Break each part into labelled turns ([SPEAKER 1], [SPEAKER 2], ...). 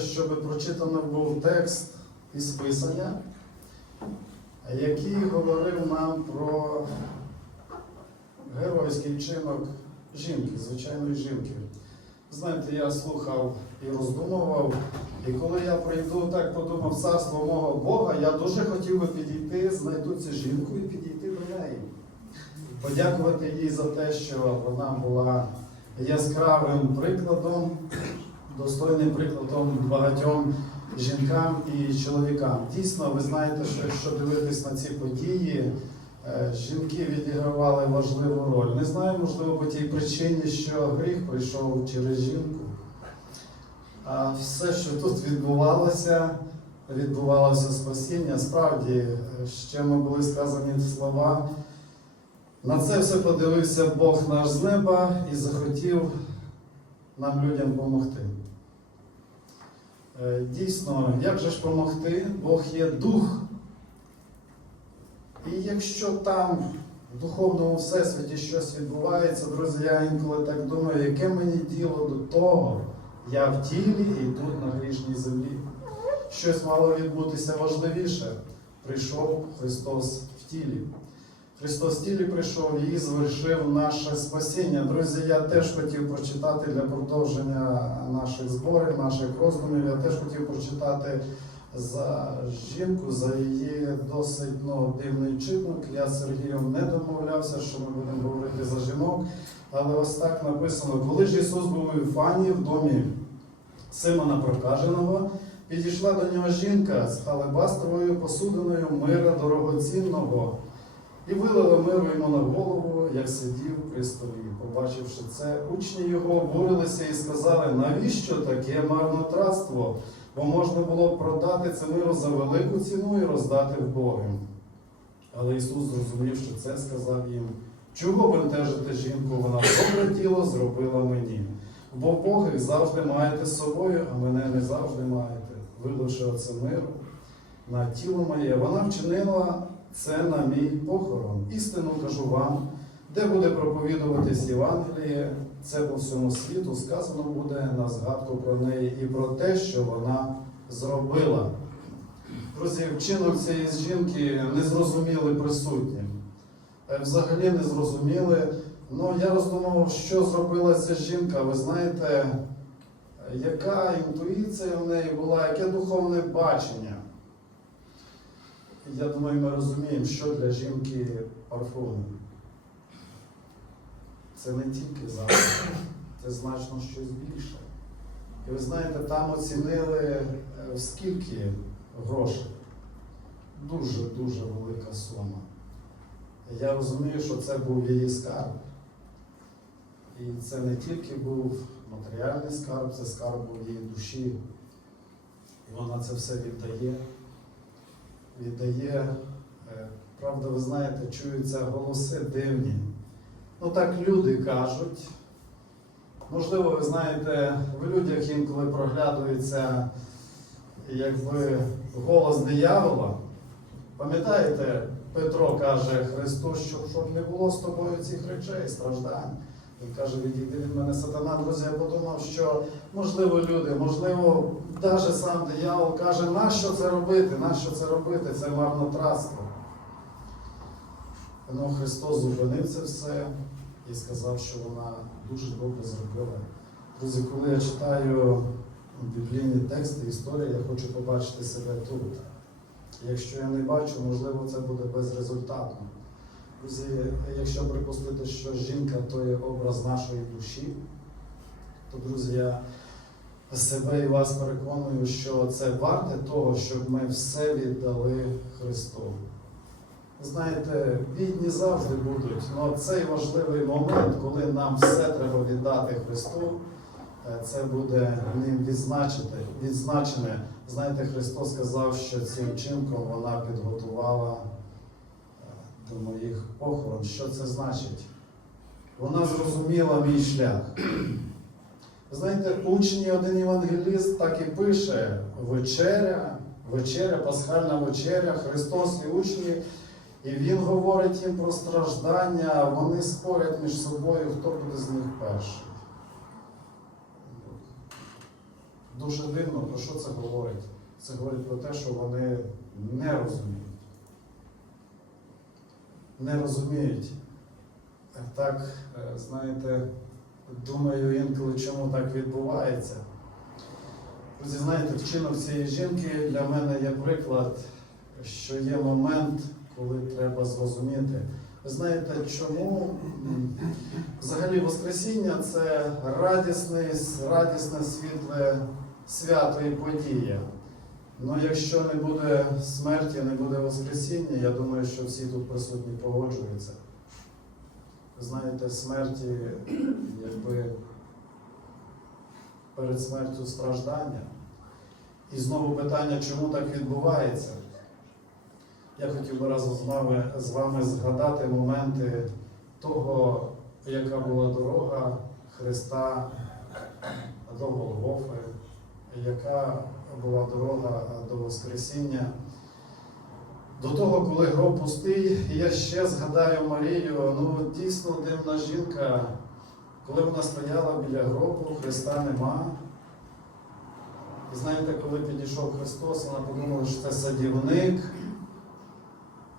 [SPEAKER 1] щоб прочитаний був текст із Писання, який говорив нам про геройський вчинок жінки, звичайної жінки. Знаєте, я слухав і роздумував, і коли я прийду, так подумав царство мого Бога, я дуже хотів би підійти, знайду цю жінку і підійти до неї. Подякувати їй за те, що вона була яскравим прикладом, достойним прикладом багатьом жінкам і чоловікам. Дійсно, ви знаєте, що якщо дивитись на ці події, е, жінки відігравали важливу роль. Не знаю, можливо, по тій причині, що гріх прийшов через жінку. А все, що тут відбувалося, відбувалося спасіння. Справді, е, ще ми були сказані слова. На це все подивився Бог наш з неба і захотів нам людям допомогти. Е, Дійсно, як же ж допомогти? Бог є дух. І якщо там в духовному всесвіті щось відбувається, друзі, я інколи так думаю, яке мені діло до того, я в тілі і тут на грішній землі. Щось мало відбутися важливіше. Прийшов Христос в тілі. Христос тілі прийшов і звершив наше спасіння. Друзі, я теж хотів прочитати для продовження наших зборів, наших роздумів. Я теж хотів прочитати за жінку, за її досить ну, дивний вчинок. Я з Сергієм не домовлявся, що ми будемо говорити за жінок. Але ось так написано: коли ж Ісус був у Іфані в домі Симона Прокаженого, підійшла до нього жінка з алебастровою посудиною мира дорогоцінного. І вилила миру йому на голову, як сидів при столі. Побачивши це, учні його обурилися і сказали, навіщо таке марнотратство? Бо можна було б продати це миру за велику ціну і роздати вбогим. Але Ісус, зрозумів, що це сказав їм, чого бентежити жінку, вона добре діло зробила мені. Бо Богих завжди маєте з собою, а мене не завжди маєте. Виливши оце миру на тіло моє, вона вчинила це на мій похорон. Істину кажу вам, де буде проповідуватись Євангеліє, це по всьому світу сказано буде на згадку про неї і про те, що вона зробила. Друзі, вчинок цієї жінки не зрозуміли присутні. Е, Взагалі не зрозуміли. Ну, я роздумував, що зробила ця жінка. Ви знаєте, яка інтуїція в неї була, яке духовне бачення. Я думаю, ми розуміємо, що для жінки парфум. Це не тільки запах, це значно щось більше. І ви знаєте, там оцінили е, скільки грошей. Дуже-дуже велика сума. Я розумію, що це був її скарб. І це не тільки був матеріальний скарб, це скарб був її душі. І вона це все віддає віддає. Е, Правда, ви знаєте, чуються голоси дивні. Ну так люди кажуть. Можливо, ви знаєте, в людях інколи проглядується якби голос диявола. Пам'ятаєте, Петро каже Христу, щоб, не було з тобою цих речей, страждань. Він каже, відійди від мене сатана. Друзі, я подумав, що можливо люди, можливо, навіть сам диявол каже, нащо це робити, нащо це робити, це марнотратство. Ну, Христос зупинив це все і сказав, що вона дуже добре зробила. Друзі, коли я читаю біблійні тексти, історії, я хочу побачити себе тут. Якщо я не бачу, можливо, це буде безрезультатно. Друзі, якщо припустити, що жінка то є образ нашої душі, то, друзі, я себе і вас переконую, що це варте того, щоб ми все віддали Христу. Знаєте, бідні завжди будуть, але цей важливий момент, коли нам все треба віддати Христу, е, це буде ним відзначити, відзначене. Знаєте, Христос сказав, що цим вчинком вона підготувала до моїх похорон. Що це значить? Вона зрозуміла мій шлях. Знаєте, учні один євангеліст так і пише: вечеря, вечеря, пасхальна вечеря, Христос і учні. І він говорить їм про страждання, вони спорять між собою, хто буде з них перший. Дуже дивно, про що це говорить? Це говорить про те, що вони не розуміють. Не розуміють. Так, е, знаєте, думаю інколи, чому так відбувається. Друзі, знаєте, вчинок цієї жінки для мене є приклад, що є момент, коли треба зрозуміти. Ви знаєте, чому взагалі Воскресіння це радісне, радісне світле свято і подія. Ну, якщо не буде смерті, не буде Воскресіння, я думаю, що всі тут присутні погоджуються. Знаєте, смерті, якби перед смертю страждання. І знову питання, чому так відбувається? Я хотів би разом з вами згадати моменти того, яка була дорога Христа до Голгофи, яка була дорога до Воскресіння. До того, коли гроб пустий, я ще згадаю Марію, ну дійсно дивна жінка, коли вона стояла біля гробу, Христа нема. І знаєте, коли підійшов Христос, вона подумала, що це садівник.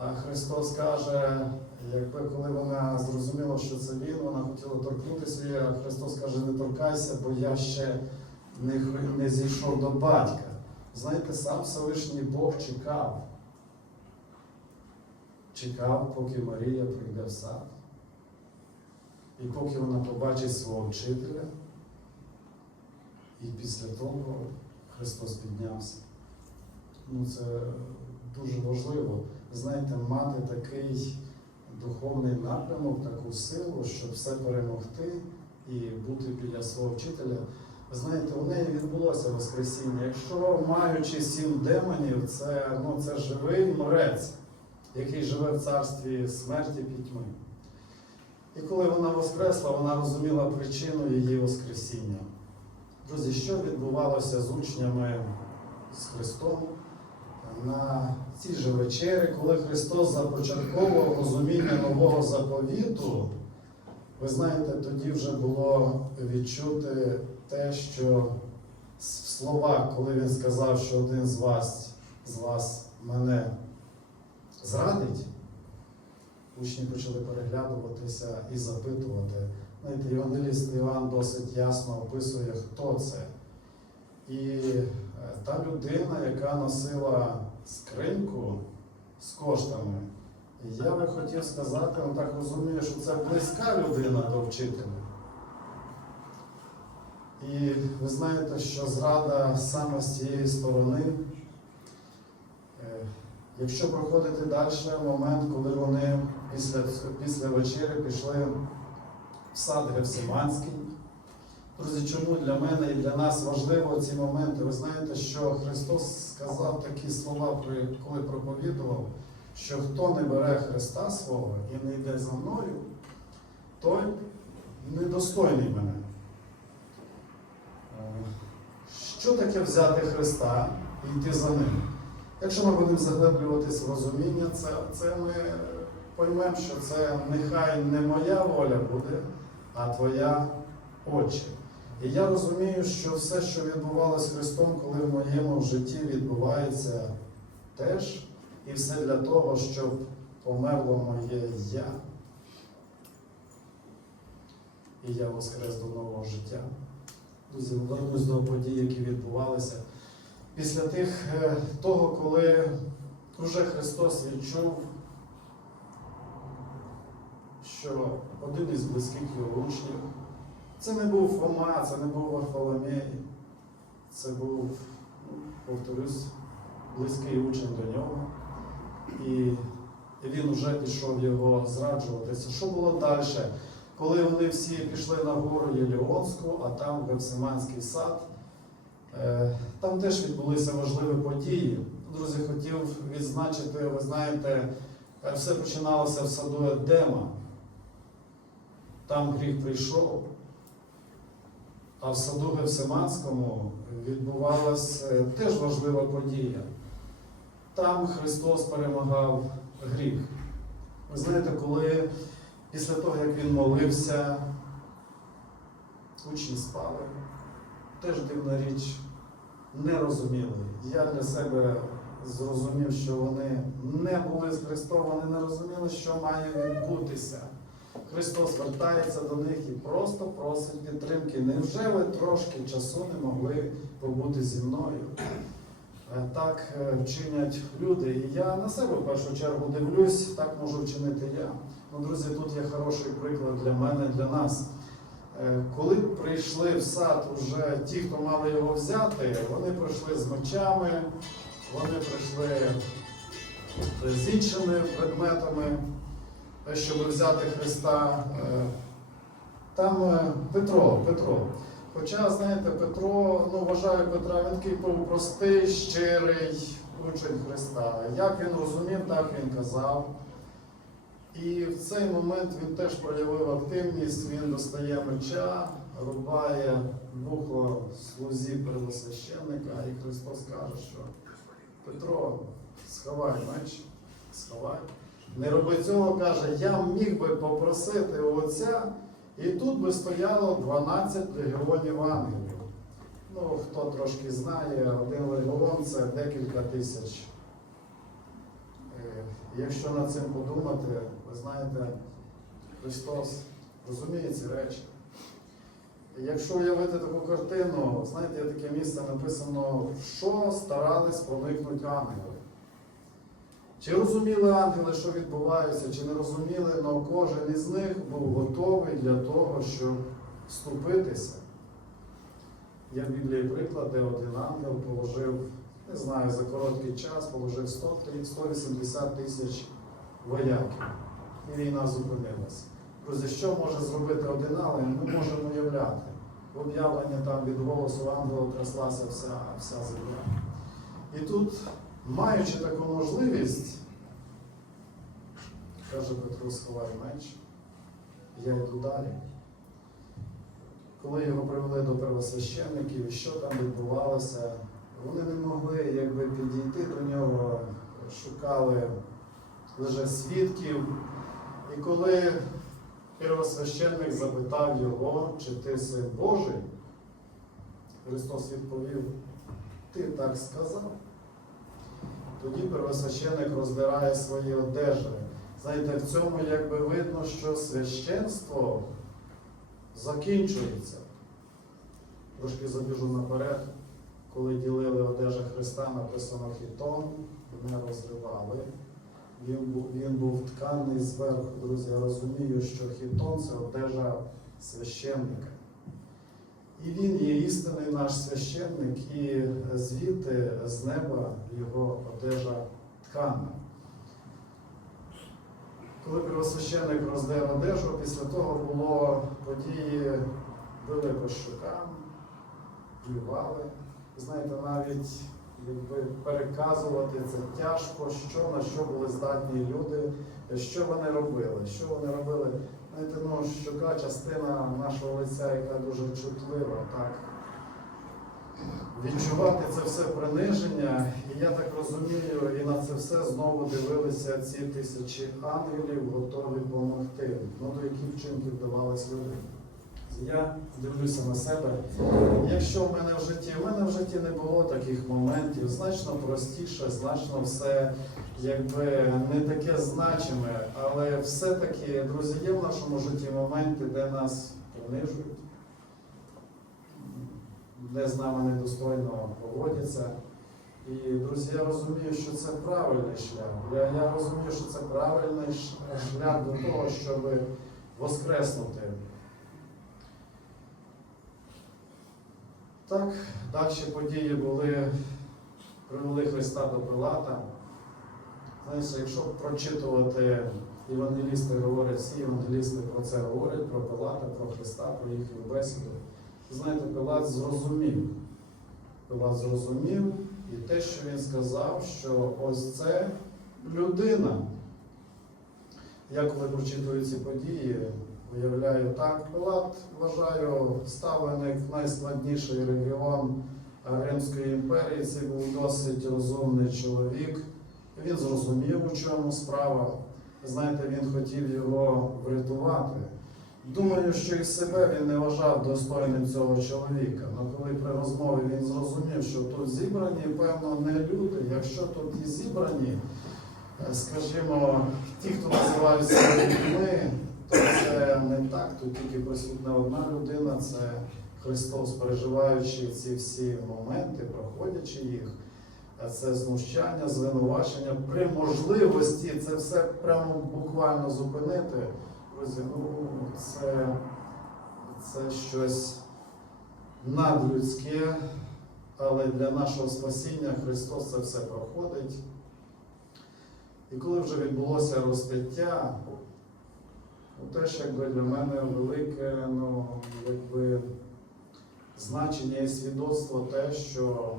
[SPEAKER 1] А Христос каже, якби коли вона зрозуміла, що це він, вона хотіла торкнутися а Христос каже, не торкайся, бо я ще не, не зійшов до батька. Знаєте, сам Всевишній Бог чекав. Чекав, поки Марія прийде в сад. І поки вона побачить свого вчителя, і після того Христос піднявся. Ну, це дуже важливо, знаєте, мати такий духовний напрямок, таку силу, щоб все перемогти і бути біля свого вчителя. Ви знаєте, у неї відбулося Воскресіння. Якщо маючи сім демонів, це, ну, це живий морець, який живе в царстві смерті пітьми. І коли вона воскресла, вона розуміла причину її Воскресіння. Друзі, що відбувалося з учнями з Христом на цій же вечері, коли Христос започатковував розуміння нового заповіту, ви знаєте, тоді вже було відчути те, що в словах, коли він сказав, що один з вас, з вас мене зрадить, учні почали переглядуватися і запитувати. Знаєте, Євангеліст Іван досить ясно описує, хто це. І е, та людина, яка носила скриньку з коштами, я би хотів сказати, ну так розумію, що це близька людина до вчителя. І ви знаєте, що зрада саме з цієї сторони. Е, Якщо проходити далі момент, коли вони після, після вечері пішли в сад Гефсиманський. Друзі, чому для мене і для нас важливо ці моменти? Ви знаєте, що Христос сказав такі слова, коли проповідував, що хто не бере Христа свого і не йде за мною, той недостойний мене. Що таке взяти Христа і йти за ним? Якщо ми будемо заглиблюватись в розуміння, це, це ми поймемо, що це нехай не моя воля буде, а твоя очі. І я розумію, що все, що відбувалося Христом, коли в моєму житті відбувається теж, і все для того, щоб померло моє я. І я воскрес до нового життя. Друзі, вернусь до подій, які відбувалися. Після тих, е, того, коли уже Христос відчув, що один із близьких його учнів, це не був Фома, це не був Варфоломей, це був, ну, повторюсь, близький учень до нього. І він вже пішов його зраджуватися. Що було далі? Коли вони всі пішли на гору Єліонську, а там Гефсиманський сад, е, там теж відбулися важливі події. Друзі, хотів відзначити, ви знаєте, е, все починалося в саду Едема. Там гріх прийшов. А в саду Гефсиманському відбувалася теж важлива подія. Там Христос перемагав гріх. Ви знаєте, коли після того, як він молився, учні спали, теж дивна річ, не розуміли. Я для себе зрозумів, що вони не були з Христом, вони не розуміли, що має відбутися. Христос вертається до них і просто просить підтримки. Невже ви трошки часу не могли побути зі мною? Е, Так е, вчинять люди. І я на себе в першу чергу дивлюсь, так можу вчинити я. Ну, друзі, тут є хороший приклад для мене, для нас. Е, Коли прийшли в сад уже ті, хто мали його взяти, вони прийшли з мечами, вони прийшли е, з іншими предметами, е, щоб взяти Христа. Там Петро, Петро. Хоча, знаєте, Петро, ну вважаю Петра, він такий був простий, щирий учень Христа. Як він розумів, так він казав. І в цей момент він теж проявив активність, він достає меча, рубає вухо слузі первосвященника, і Христос каже, що Петро, сховай меч, сховай. Не роби цього, каже, я міг би попросити Отця, і тут би стояло 12 легіонів ангелів. Ну, хто трошки знає, один легіон це декілька тисяч. Е, Якщо над цим подумати, ви знаєте, Христос розуміє ці речі. Якщо уявити таку картину, знаєте, є таке місце написано, що старались проникнути ангели. Чи розуміли ангели, що відбувається, чи не розуміли, але кожен із них був готовий для того, щоб вступитися. Є в Біблії приклад, де один ангел положив, не знаю, за короткий час положив 100, 180 тисяч вояків. І війна зупинилася. Друзі, що може зробити один ангел, ми можемо уявляти. Об'явлення там від голосу ангела тряслася вся, вся земля. І тут, маючи таку можливість, каже Петро, сховай меч, я йду далі. Коли його привели до первосвященників, що там відбувалося, вони не могли якби, підійти до нього, шукали лише свідків. І коли первосвященник запитав його, чи ти син Божий, Христос відповів, ти так сказав. Тоді первосвященник роздирає свої одежі. Знаєте, в цьому якби видно, що священство закінчується. Трошки забіжу наперед, коли ділили одежа Христа, написано хітон, не розривали. Він був, він був тканий зверху. Друзі, я розумію, що хітон це одежа священника. І він є істинний наш священник, і звідти з неба його одежа ткана. Коли первосвященник роздер одежу, після того було події били по щокам, плювали. Знаєте, навіть якби переказувати це тяжко, що на що були здатні люди, що вони робили. Що вони робили? Знаєте, ну, щока частина нашого лиця, яка дуже чутлива, так. Відчувати це все приниження, і я так розумію, і на це все знову дивилися ці тисячі ангелів, готові допомогти. Ну до яких вчинків вдавались люди. Я дивлюся на себе. Якщо в мене в житті, в мене в житті не було таких моментів, значно простіше, значно все якби не таке значиме, але все-таки, друзі, є в нашому житті моменти, де нас принижують, де з нами недостойно поводяться. І, друзі, я розумію, що це правильний шлях. Я, я розумію, що це правильний шлях до того, щоб воскреснути. Так, далі події були, привели Христа до Пилата. Знаєте, якщо прочитувати євангелісти говорять, всі євангелісти про це говорять, про Пилата, про Христа, про їхню бесіду. Знаєте, Пилат зрозумів. Пилат зрозумів і те, що він сказав, що ось це людина. Я коли прочитую ці події, уявляю так, Пилат, вважаю, ставленик в найскладніший регіон Римської імперії. Це був досить розумний чоловік. Він зрозумів, у чому справа. знаєте, він хотів його врятувати. Думаю, що і себе він не вважав достойним цього чоловіка. Але коли при розмові він зрозумів, що тут зібрані, певно, не люди. Якщо тут і зібрані, е, скажімо, ті, хто називають людьми, то це не так. Тут тільки присутня одна людина, це Христос, переживаючи ці всі моменти, проходячи їх. Це знущання, звинувачення при можливості це все прямо буквально зупинити. Друзі, ну це, це щось надлюдське, але для нашого спасіння Христос це все проходить. І коли вже відбулося розп'яття, теж якби для мене велике ну, якби, значення і свідоцтво те, що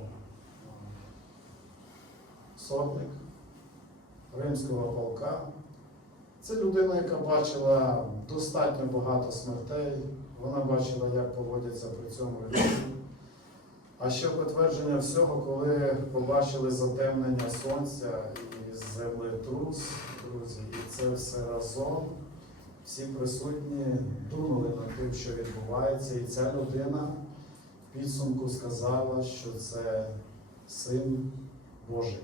[SPEAKER 1] сотник римського полка. Це людина, яка бачила достатньо багато смертей. Вона бачила, як поводяться при цьому люди. А ще підтвердження всього, коли побачили затемнення сонця і землетрус, друзі, і це все разом, всі присутні думали над тим, що відбувається, і ця людина в підсумку сказала, що це син Божий.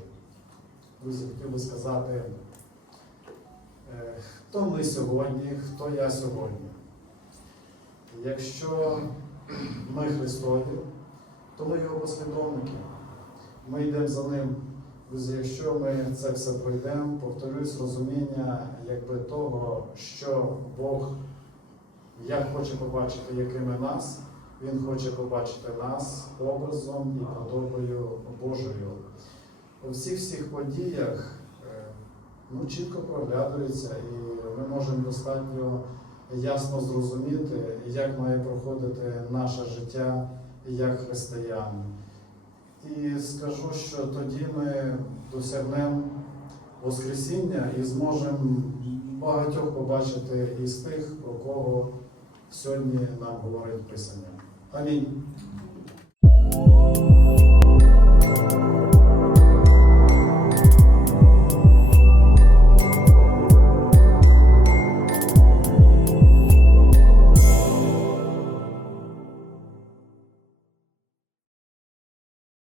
[SPEAKER 1] Друзі, хотів би сказати, е, хто ми сьогодні, хто я сьогодні. Якщо ми Христові, то ми його послідовники. Ми йдемо за ним. Друзі, якщо ми це все пройдемо, повторюсь, розуміння якби того, що Бог як хоче побачити, якими нас, Він хоче побачити нас образом і подобою Божою. У всіх всіх подіях е, ну, чітко проглядується, і ми можемо достатньо ясно зрозуміти, як має проходити наше життя як християн. І скажу, що тоді ми досягнемо Воскресіння і зможемо багатьох побачити із тих, про кого сьогодні нам говорить Писання. Амінь.